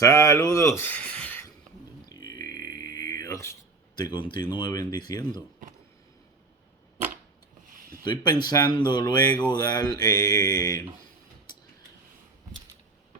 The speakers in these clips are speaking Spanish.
Saludos. Dios te continúe bendiciendo. Estoy pensando luego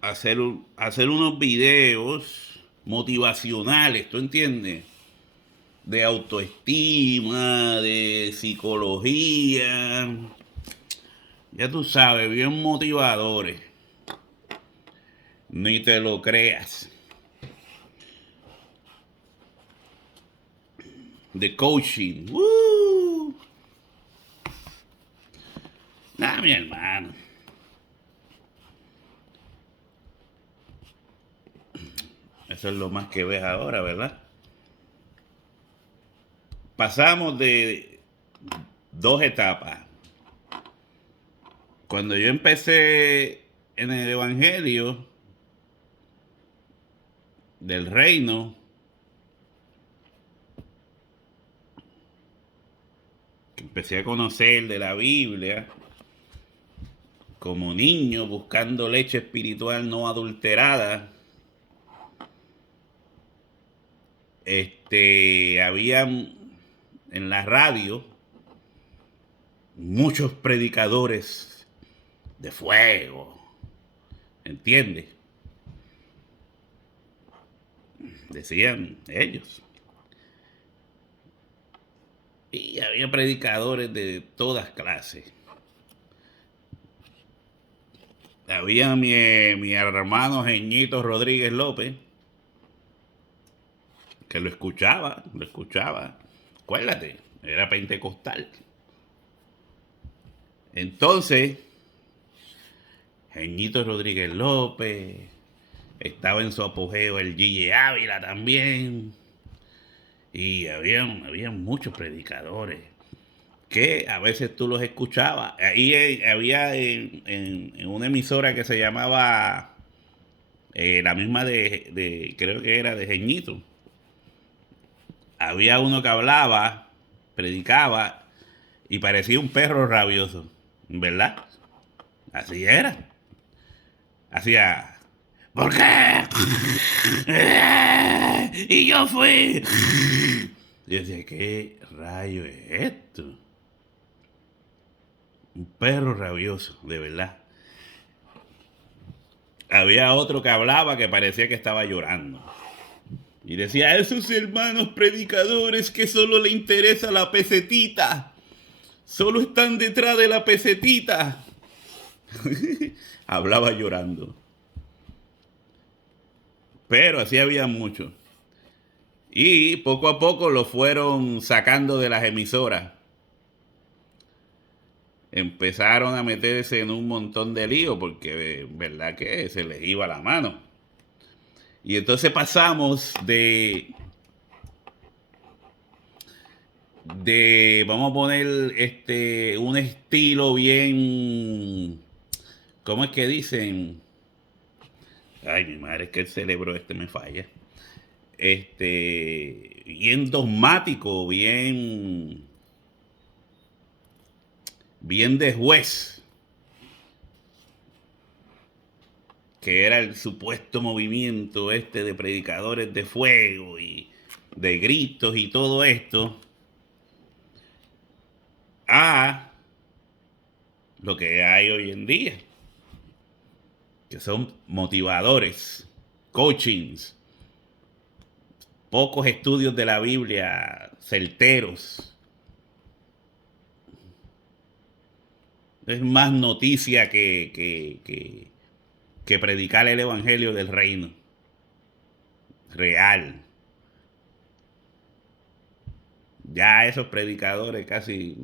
hacer unos videos motivacionales, ¿tú entiendes? De autoestima, de psicología. Ya tú sabes, bien motivadores. Ni te lo creas. De coaching. ¡Woo! Mi hermano. Eso es lo más que ves ahora, ¿verdad? Pasamos de dos etapas. Cuando yo empecé en el Evangelio del Reino, que empecé a conocer de la Biblia, como niño buscando leche espiritual no adulterada, había en la radio muchos predicadores de fuego, ¿entiendes? Decían ellos. Y había predicadores de todas clases. Había mi hermano Jeñito Rodríguez López, que lo escuchaba. Acuérdate, era pentecostal. Entonces, Jeñito Rodríguez López, estaba en su apogeo el Gille Ávila también. Y había muchos predicadores que a veces tú los escuchabas. Ahí había en una emisora que se llamaba la misma creo que era de Jeñito. Había uno que hablaba, predicaba y parecía un perro rabioso, ¿verdad? Así era. Hacía, ¿por qué? Y yo fui. Y yo decía, ¿qué rayo es esto? Un perro rabioso, de verdad. Había otro que hablaba que parecía que estaba llorando. Y decía, a esos hermanos predicadores que solo le interesa la pesetita. Solo están detrás de la pesetita. Hablaba llorando. Pero así había muchos. Y poco a poco lo fueron sacando de las emisoras. Empezaron a meterse en un montón de lío porque verdad que se les iba la mano. Y entonces pasamos vamos a poner un estilo bien, ¿cómo es que dicen? Ay, mi madre, es que el cerebro me falla. Bien dogmático, bien de juez, que era el supuesto movimiento de predicadores de fuego y de gritos y todo esto, a lo que hay hoy en día, que son motivadores, coachings, pocos estudios de la Biblia certeros. Es más noticia que predicar el evangelio del reino real. Ya esos predicadores casi,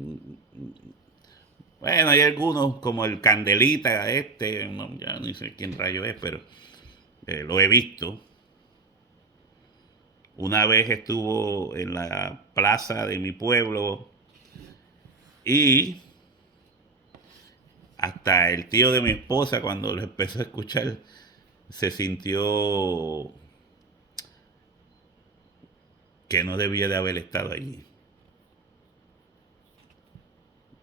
bueno, hay algunos como el Candelita, no, ya no sé quién rayo es, pero lo he visto. Una vez estuvo en la plaza de mi pueblo y hasta el tío de mi esposa, cuando lo empezó a escuchar, se sintió que no debía de haber estado allí.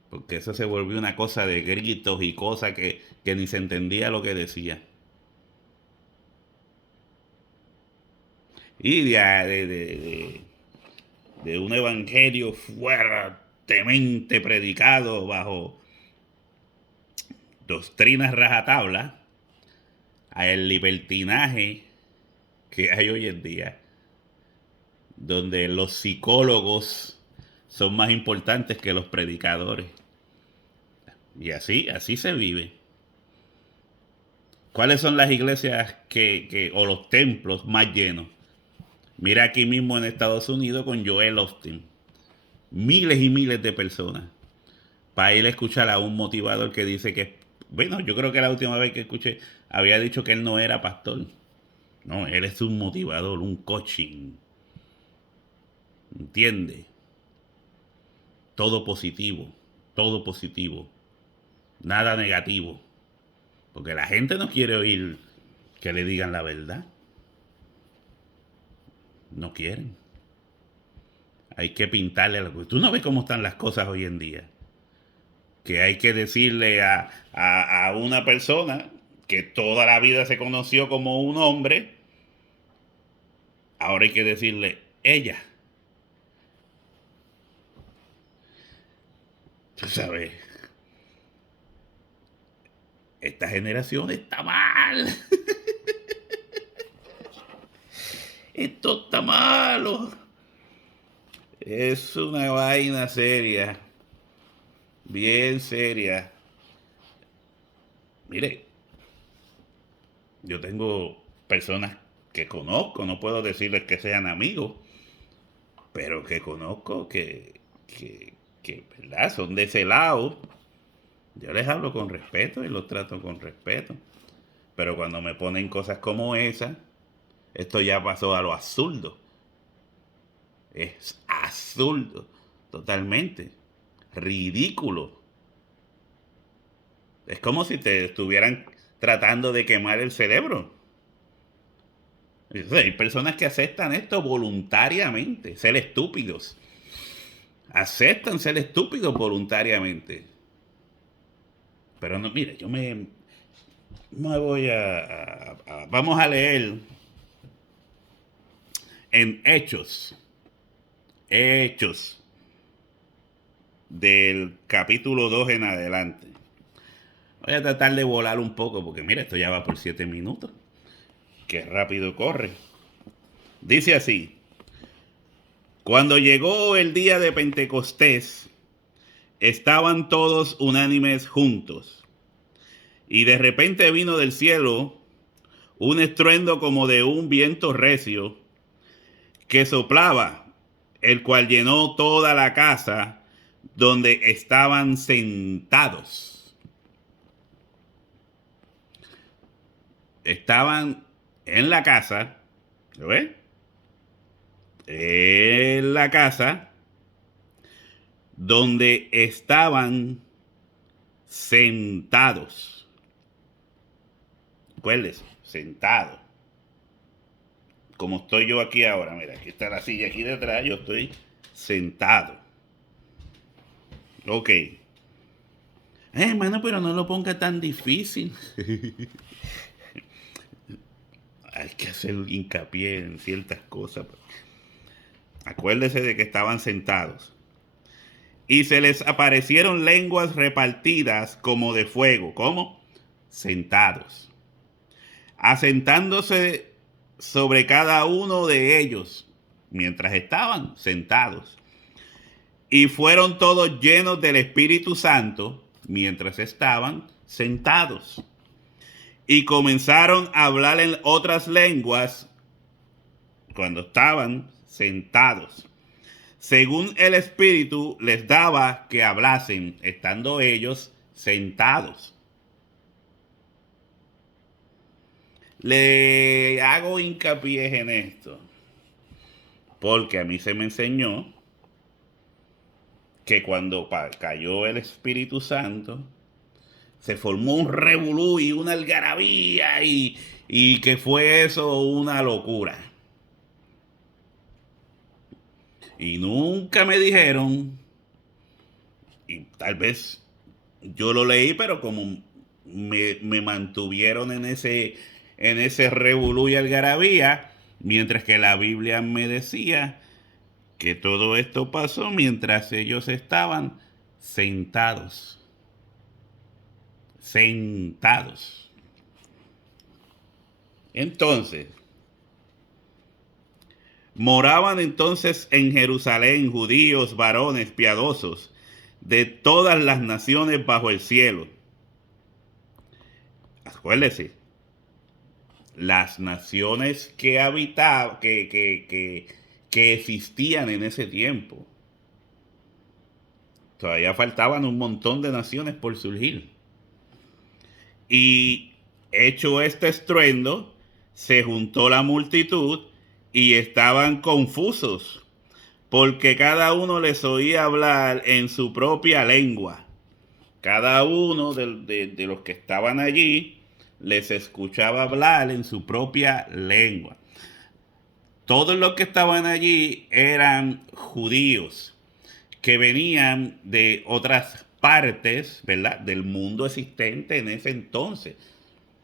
Porque eso se volvió una cosa de gritos y cosas que ni se entendía lo que decía. y de un evangelio fuertemente predicado bajo doctrinas rajatabla al libertinaje que hay hoy en día, donde los psicólogos son más importantes que los predicadores. Y así se vive. ¿Cuáles son las iglesias o los templos más llenos? Mira aquí mismo en Estados Unidos con Joel Austin. Miles y miles de personas para ir a escuchar a un motivador que dice que, bueno, yo creo que la última vez que escuché había dicho que él no era pastor. No, él es un motivador, un coaching. ¿Entiende? Todo positivo, nada negativo. Porque la gente no quiere oír que le digan la verdad. No quieren. Hay que pintarle la cosa. Tú no ves cómo están las cosas hoy en día. Que hay que decirle a una persona que toda la vida se conoció como un hombre, ahora hay que decirle ella. Tú sabes, esta generación está mal. Esto está malo. Es una vaina seria. Bien seria. Mire, yo tengo personas que conozco, no puedo decirles que sean amigos, pero que conozco que ¿verdad? Son de ese lado. Yo les hablo con respeto y los trato con respeto. Pero cuando me ponen cosas como esa, esto ya pasó a lo absurdo. Es absurdo, totalmente. Ridículo. Es como si te estuvieran tratando de quemar el cerebro. O sea, hay personas que aceptan esto voluntariamente, ser estúpidos. Aceptan ser estúpidos voluntariamente. Pero no, mire, me voy vamos a leer en Hechos, del capítulo 2 en adelante. Voy a tratar de volar un poco porque mira, esto ya va por 7 minutos. Qué rápido corre. Dice así: cuando llegó el día de Pentecostés, estaban todos unánimes juntos. Y de repente vino del cielo un estruendo como de un viento recio que soplaba, el cual llenó toda la casa donde estaban sentados. Estaban en la casa, ¿lo ves? En la casa donde estaban sentados. Acuérdense, sentados. Como estoy yo aquí ahora, mira, aquí está la silla aquí detrás, yo estoy sentado. Ok. Hermano, pero no lo ponga tan difícil. Hay que hacer hincapié en ciertas cosas. Acuérdese de que estaban sentados. Y se les aparecieron lenguas repartidas como de fuego. ¿Cómo? Sentados. Asentándose sobre cada uno de ellos mientras estaban sentados. Y fueron todos llenos del Espíritu Santo mientras estaban sentados. Y comenzaron a hablar en otras lenguas cuando estaban sentados, según el Espíritu les daba que hablasen, estando ellos sentados. Le hago hincapié en esto, porque a mí se me enseñó que cuando cayó el Espíritu Santo, se formó un revolú y una algarabía y que fue eso una locura. Y nunca me dijeron, y tal vez yo lo leí, pero como me mantuvieron en ese revolú y algarabía, Mientras que la Biblia me decía que todo esto pasó mientras ellos estaban sentados. Sentados. Entonces, moraban entonces en Jerusalén judíos, varones piadosos, de todas las naciones bajo el cielo. Acuérdese, las naciones que habitaban, que existían en ese tiempo. Todavía faltaban un montón de naciones por surgir. Y hecho este estruendo, se juntó la multitud y estaban confusos, porque cada uno les oía hablar en su propia lengua. Cada uno de los que estaban allí les escuchaba hablar en su propia lengua. Todos los que estaban allí eran judíos que venían de otras partes, ¿verdad?, del mundo existente en ese entonces.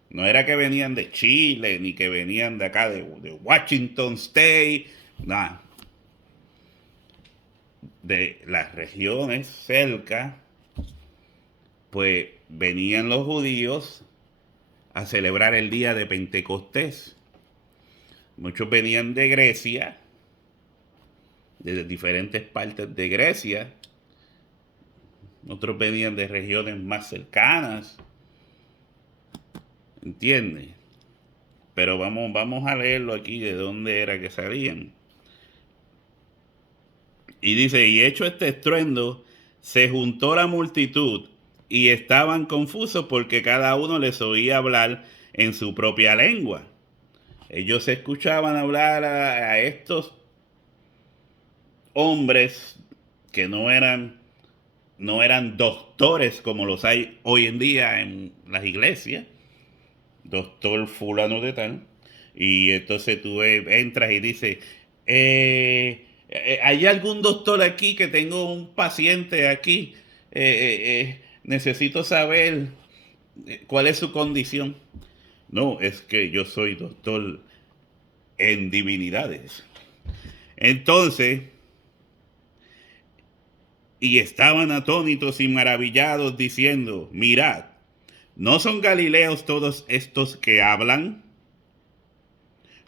No era que venían de Chile, ni que venían de acá, de Washington State, nada. De las regiones cerca, pues venían los judíos a celebrar el día de Pentecostés. Muchos venían de Grecia, de diferentes partes de Grecia. Otros venían de regiones más cercanas. ¿Entiendes? Pero vamos a leerlo aquí de dónde era que salían. Y dice, y hecho este estruendo, se juntó la multitud y estaban confusos porque cada uno les oía hablar en su propia lengua. Ellos escuchaban hablar a estos hombres que no eran doctores como los hay hoy en día en las iglesias. Doctor fulano de tal. Y entonces tú entras y dices, ¿hay algún doctor aquí que tengo un paciente aquí? Necesito saber cuál es su condición. No, es que yo soy doctor en divinidades. Entonces, y estaban atónitos y maravillados diciendo, mirad, ¿no son galileos todos estos que hablan?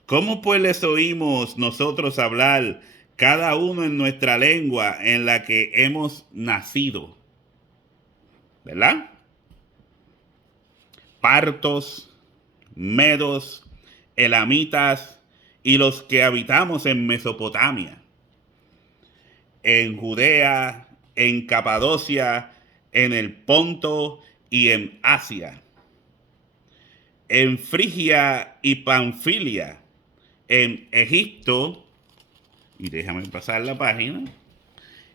¿Cómo pues les oímos nosotros hablar, cada uno en nuestra lengua en la que hemos nacido? ¿Verdad? Partos, medos, elamitas y los que habitamos en Mesopotamia, en Judea, en Capadocia, en el Ponto y en Asia, en Frigia y Panfilia, en Egipto, y déjame pasar la página,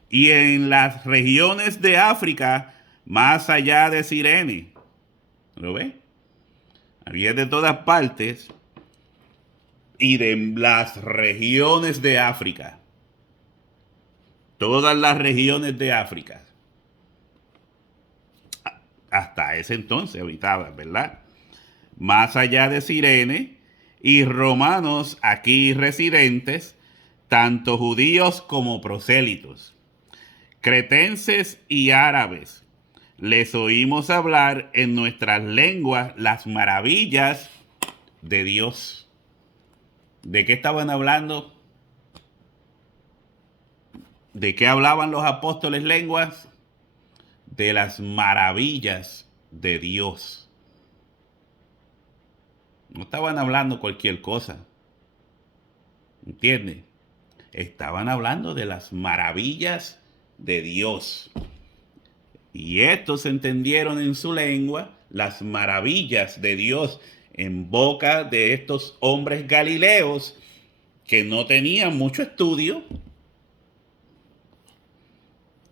y en las regiones de África, más allá de Cirene. ¿Lo ve? Había de todas partes, y de las regiones de África. Todas las regiones de África. Hasta ese entonces habitaban, ¿verdad? Más allá de Cirene, y romanos aquí residentes, tanto judíos como prosélitos, cretenses y árabes. Les oímos hablar en nuestras lenguas las maravillas de Dios. ¿De qué estaban hablando? ¿De qué hablaban los apóstoles lenguas? De las maravillas de Dios. No estaban hablando cualquier cosa. ¿Entiendes? Estaban hablando de las maravillas de Dios. Y estos entendieron en su lengua las maravillas de Dios en boca de estos hombres galileos que no tenían mucho estudio.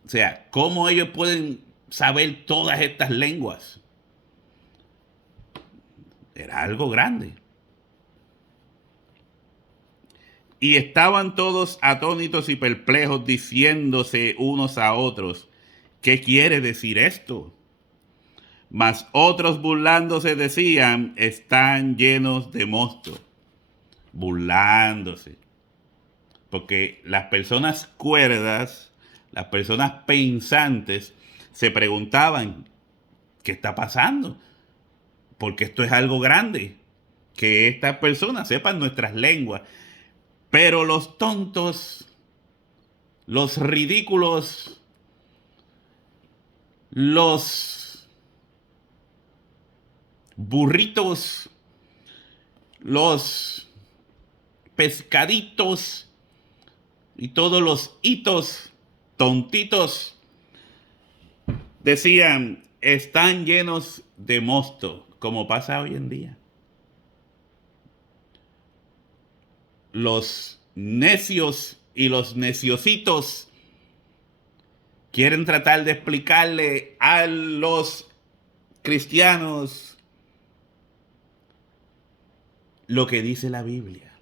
O sea, ¿cómo ellos pueden saber todas estas lenguas? Era algo grande. Y estaban todos atónitos y perplejos, diciéndose unos a otros, ¿qué quiere decir esto? Mas otros burlándose decían, están llenos de mosto. burlándose. Porque las personas cuerdas, las personas pensantes, se preguntaban, ¿qué está pasando? Porque esto es algo grande. Que estas personas sepan nuestras lenguas. Pero los tontos, los ridículos, los burritos, los pescaditos y todos los hitos tontitos decían, están llenos de mosto, como pasa hoy en día. Los necios y los neciositos quieren tratar de explicarle a los cristianos lo que dice la Biblia.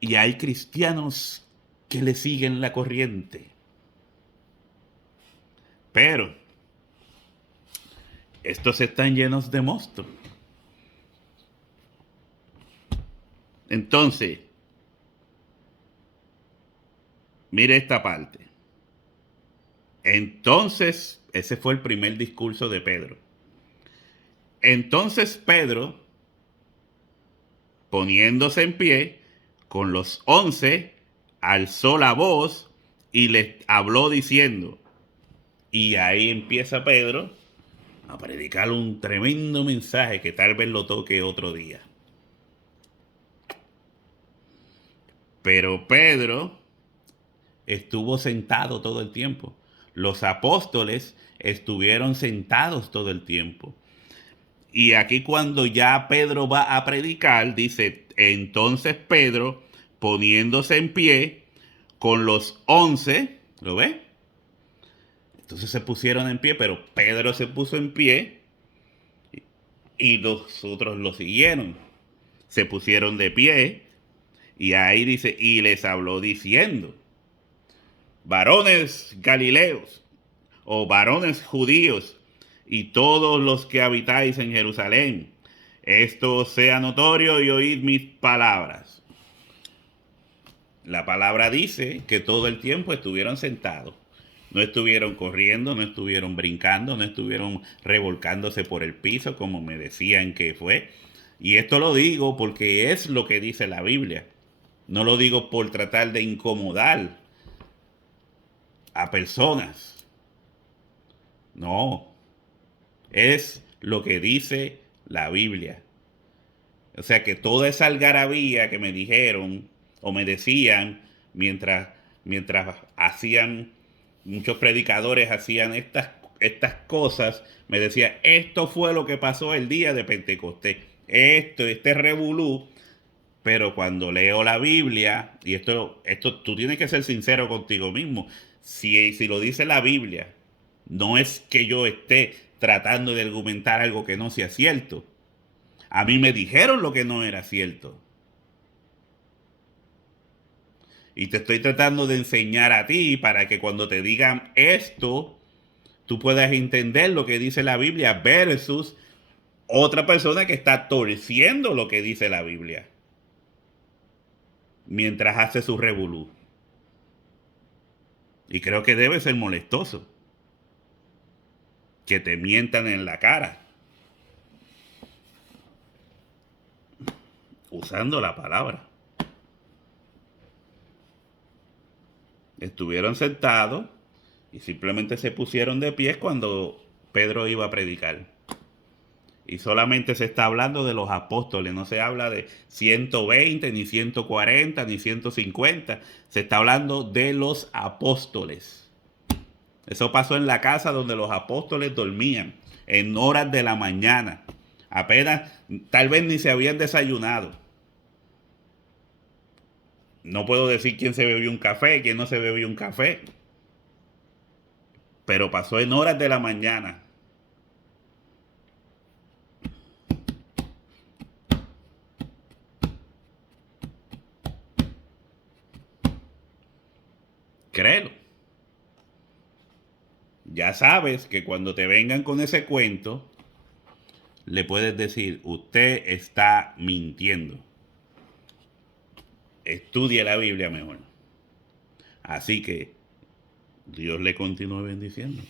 Y hay cristianos que le siguen la corriente. Pero estos están llenos de mosto. Entonces, mire esta parte. Entonces, ese fue el primer discurso de Pedro. Entonces Pedro, poniéndose en pie, con los 11, alzó la voz y les habló diciendo, y ahí empieza Pedro a predicar un tremendo mensaje que tal vez lo toque otro día. Pero Pedro estuvo sentado todo el tiempo. Los apóstoles estuvieron sentados todo el tiempo. Y aquí cuando ya Pedro va a predicar, dice, entonces Pedro, poniéndose en pie, con los 11, ¿lo ve? Entonces se pusieron en pie, pero Pedro se puso en pie y los otros lo siguieron. Se pusieron de pie y ahí dice, y les habló diciendo, varones galileos o varones judíos y todos los que habitáis en Jerusalén, esto sea notorio y oíd mis palabras. La palabra dice que todo el tiempo estuvieron sentados. No estuvieron corriendo, no estuvieron brincando, no estuvieron revolcándose por el piso como me decían que fue. Y esto lo digo porque es lo que dice la Biblia. No lo digo por tratar de incomodar a personas. No, es lo que dice la Biblia. O sea que toda esa algarabía que me dijeron o me decían mientras hacían, muchos predicadores hacían estas cosas, me decía, esto fue lo que pasó el día de Pentecostés. Este revolú. Pero cuando leo la Biblia, y esto tú tienes que ser sincero contigo mismo, si lo dice la Biblia, no es que yo esté tratando de argumentar algo que no sea cierto. A mí me dijeron lo que no era cierto. Y te estoy tratando de enseñar a ti para que cuando te digan esto, tú puedas entender lo que dice la Biblia versus otra persona que está torciendo lo que dice la Biblia mientras hace su revolú. Y creo que debe ser molestoso que te mientan en la cara usando la palabra. Estuvieron sentados y simplemente se pusieron de pie cuando Pedro iba a predicar. Y solamente se está hablando de los apóstoles, no se habla de 120, ni 140, ni 150. Se está hablando de los apóstoles. Eso pasó en la casa donde los apóstoles dormían, en horas de la mañana. Apenas, tal vez ni se habían desayunado. No puedo decir quién se bebió un café, quién no se bebió un café. Pero pasó en horas de la mañana. Créelo. Ya sabes que cuando te vengan con ese cuento, le puedes decir, usted está mintiendo. Estudie la Biblia mejor. Así que Dios le continúe bendiciendo.